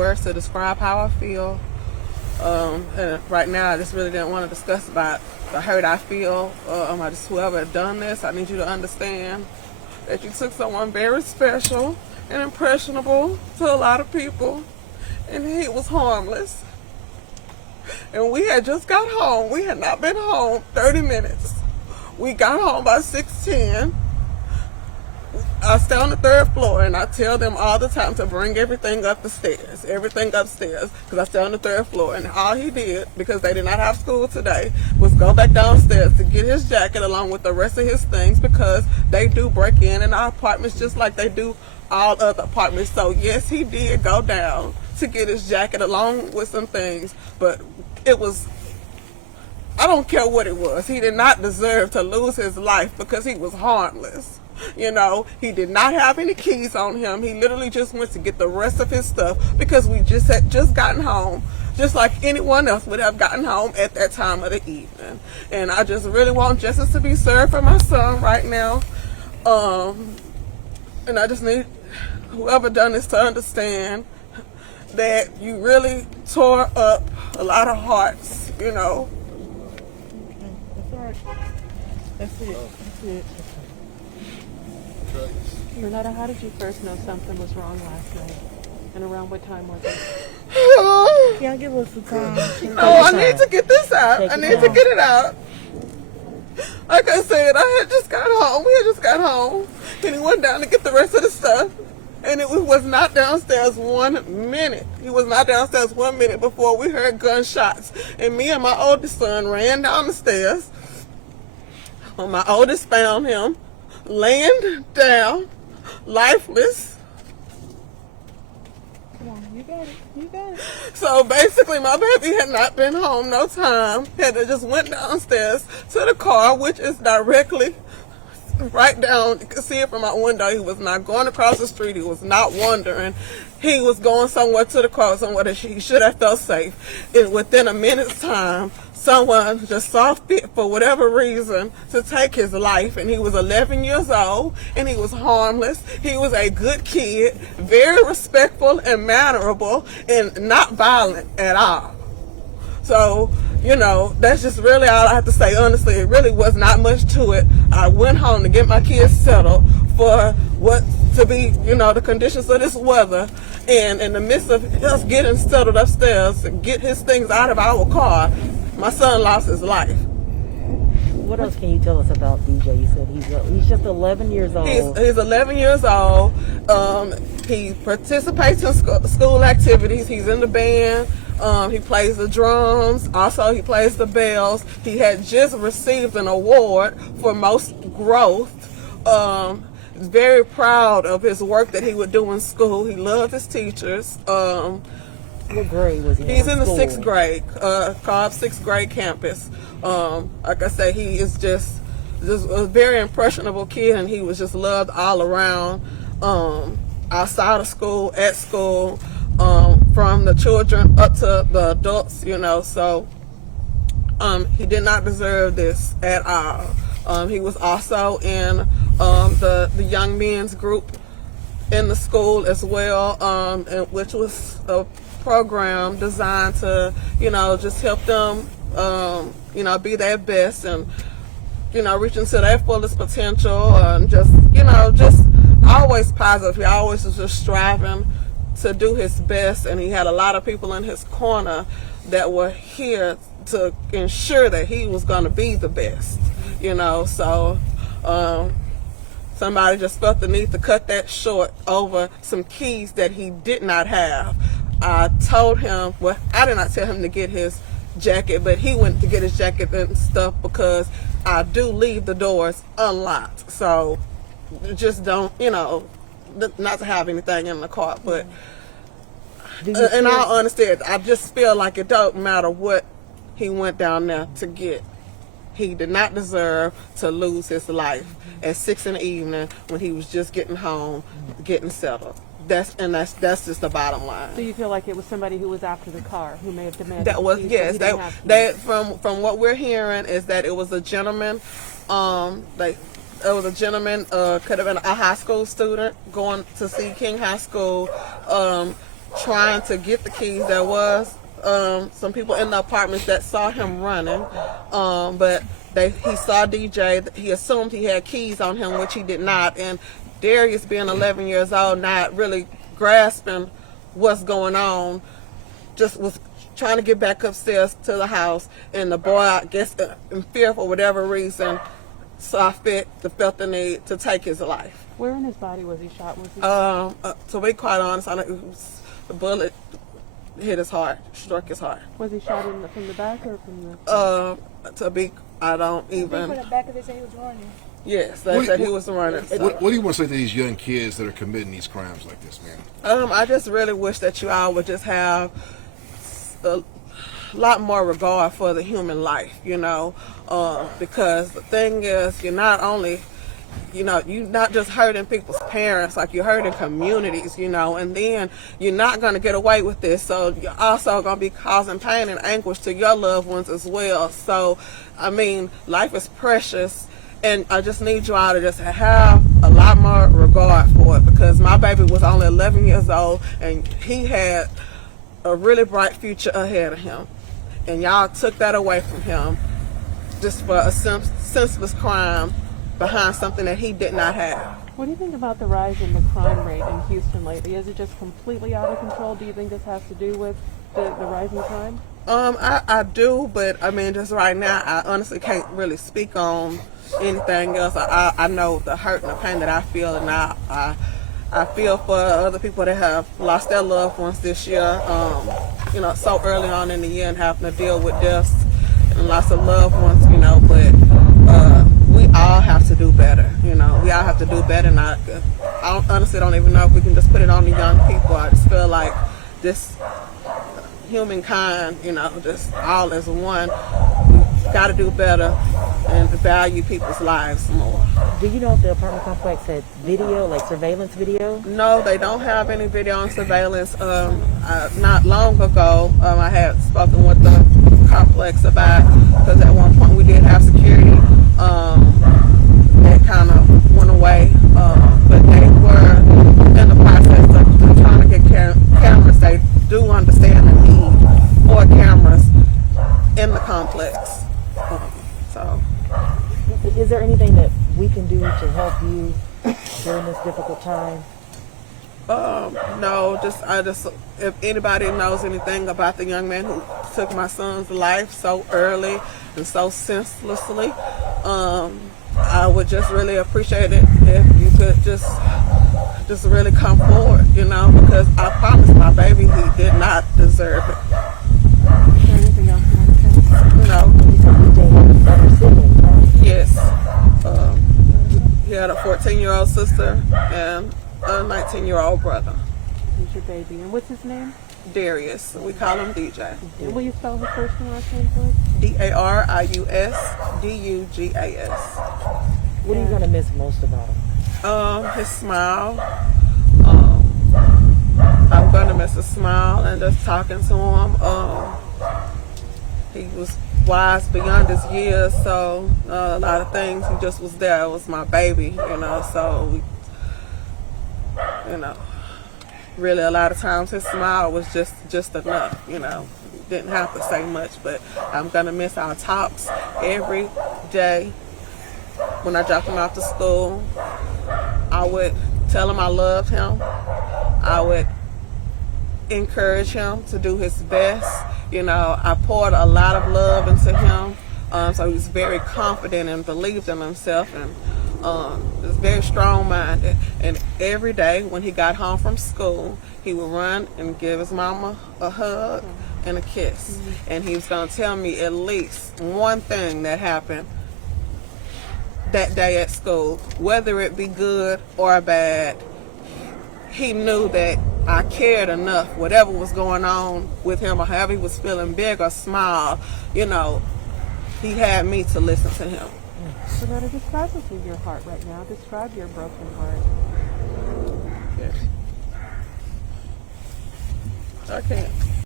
words to describe how I feel. And right now, I just really didn't want to discuss about the hurt I feel. I just, whoever had done this, I need you to understand that you took someone very special and impressionable to a lot of people, and he was harmless. And we had just got home. We had not been home 30 minutes. We got home by 6:10. I stay on the 3rd floor, and I tell them all the time to bring everything up the stairs, everything upstairs, because I stay on the 3rd floor. And all he did, because they did not have school today, was go back downstairs to get his jacket along with the rest of his things, because they do break in our apartments just like they do all other apartments. So yes, he did go down to get his jacket along with some things, but it was, I don't care what it was, he did not deserve to lose his life because he was harmless. You know, he did not have any keys on him. He literally just went to get the rest of his stuff because we just had just gotten home, just like anyone else would have gotten home at that time of the evening. And I just really want justice to be served for my son right now. And I just need whoever done this to understand that you really tore up a lot of hearts, you know. Okay, that's it. That's it. Renata, how did you first know something was wrong last night? And around what time was it? Y'all give us the time. No, I need to get this out. I need to get it out. Like I said, I had just got home. We had just got home. And he went down to get the rest of the stuff. And it was not downstairs 1 minute. He was not downstairs 1 minute before we heard gunshots. And me and my oldest son ran down the stairs. When my oldest found him laying down, lifeless. Come on, you got it. You got it. So basically, my baby had not been home no time. Had to just went downstairs to the car, which is directly right down. You can see it from my window. He was not going across the street. He was not wandering. He was going somewhere to the car, somewhere that he should have felt safe. And within a minute's time, someone just saw fit for whatever reason to take his life. And he was 11 years old, and he was harmless. He was a good kid, very respectful and mannerable, and not violent at all. So, you know, that's just really all I have to say. Honestly, it really was not much to it. I went home to get my kids settled for what to be, you know, the conditions of this weather. And in the midst of us getting settled upstairs and get his things out of our car, my son lost his life. What else can you tell us about DJ? You said he's just 11 years old. He's 11 years old. He participates in school activities. He's in the band. He plays the drums. Also, he plays the bells. He had just received an award for most growth. He's very proud of his work that he would do in school. He loved his teachers. What grade was he in? He's in the school? 6th grade, KRIV 6th grade campus. Like I say, he is just a very impressionable kid, and he was just loved all around, outside of school, at school, from the children up to the adults, you know. So he did not deserve this at all. He was also in the young men's group in the school as well, which was a program designed to, you know, just help them, you know, be their best and, you know, reach into their fullest potential, and just, you know, just always positive. He always was just striving to do his best, and he had a lot of people in his corner that were here to ensure that he was going to be the best, you know. So somebody just felt the need to cut that short over some keys that he did not have. I told him, well, I did not tell him to get his jacket, but he went to get his jacket and stuff because I do leave the doors unlocked. So just don't, you know, not to have anything in the car. But in all honesty, I just feel like it don't matter what he went down there to get. He did not deserve to lose his life at 6 in the evening when he was just getting home, getting settled. That's just the bottom line. So you feel like it was somebody who was after the car who may have demanded that was keys, yes. but he didn't have That keys? from what we're hearing is that it was a gentleman. It was a gentleman. Could have been a high school student going to see King High School. trying to get the keys. There was some people in the apartments that saw him running, but he saw DJ. He assumed he had keys on him, which he did not. And Darius, being 11 years old, not really grasping what's going on, just was trying to get back upstairs to the house. And the boy, I guess in fear for whatever reason, felt the need to take his life. Where in his body was he shot? Was he To be quite honest, the bullet hit his heart, struck his heart. Was he shot from the back or from the? I don't even. From the back of his head, he was running. Yes, they said he was running. What do you want to say to these young kids that are committing these crimes like this, man? I just really wish that you all would just have a lot more regard for the human life, because the thing is, you're not only, you're not just hurting people's parents, like you're hurting communities, and then you're not going to get away with this. So you're also going to be causing pain and anguish to your loved ones as well. So, life is precious. And I just need you all to just have a lot more regard for it, because my baby was only 11 years old and he had a really bright future ahead of him. And y'all took that away from him just for a senseless crime behind something that he did not have. What do you think about the rise in the crime rate in Houston lately? Is it just completely out of control? Do you think this has to do with the rise in crime? I do, but just right now, I honestly can't really speak on anything else. I know the hurt and the pain that I feel, and I feel for other people that have lost their loved ones this year, so early on in the year and having to deal with deaths and lots of loved ones, but we all have to do better, we all have to do better, and I honestly don't even know if we can just put it on the young people. I just feel like this humankind, just all as one, we've got to do better and value people's lives more. Do you know if the apartment complex had video, like surveillance video? No, they don't have any video and surveillance. Not long ago, I had spoken with the complex about, because at one point we did have security. That kind of went away, but they were in the process of trying to get cameras. They do understand the need for cameras in the complex. Is there anything that we can do to help you during this difficult time? No, if anybody knows anything about the young man who took my son's life so early and so senselessly, I would just really appreciate it if you could just really come forward, because I promise my baby he did not deserve it. Is there anything else you want to say? No. You said DJ had other siblings, right? Yes. He had a 14-year-old sister and a 19-year-old brother. He's your baby. And what's his name? Darius. We call him DJ. And will you spell his first and last name for us? Darius Dugas. What are you going to miss most about him? His smile. I'm going to miss his smile and just talking to him. He was wise beyond his years, so a lot of things, he just was there. It was my baby, so we, really a lot of times his smile was just enough, didn't have to say much. But I'm gonna miss our talks every day. When I dropped him off to school, I would tell him I loved him. I would encourage him to do his best. I poured a lot of love into him, so he was very confident and believed in himself, and was very strong-minded. And every day when he got home from school, he would run and give his mama a hug and a kiss. And he was going to tell me at least one thing that happened that day at school, whether it be good or bad. He knew that I cared enough, whatever was going on with him or however he was feeling, big or small, he had me to listen to him. So now to describe what's in your heart right now. Describe your broken heart. Yes. I can't.